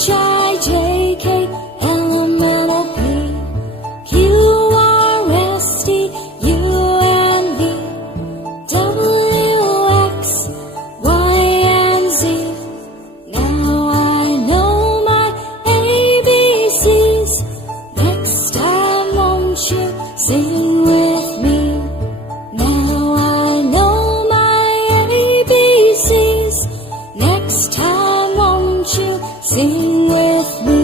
H-I-J-K, L-M-N-O-P, Q-R-S-T, U-N-V, W-X, Y-and-Z. Now I know my ABCs. Next time won't you sing with me? Now I know my ABCs. Next time won't you sing with me?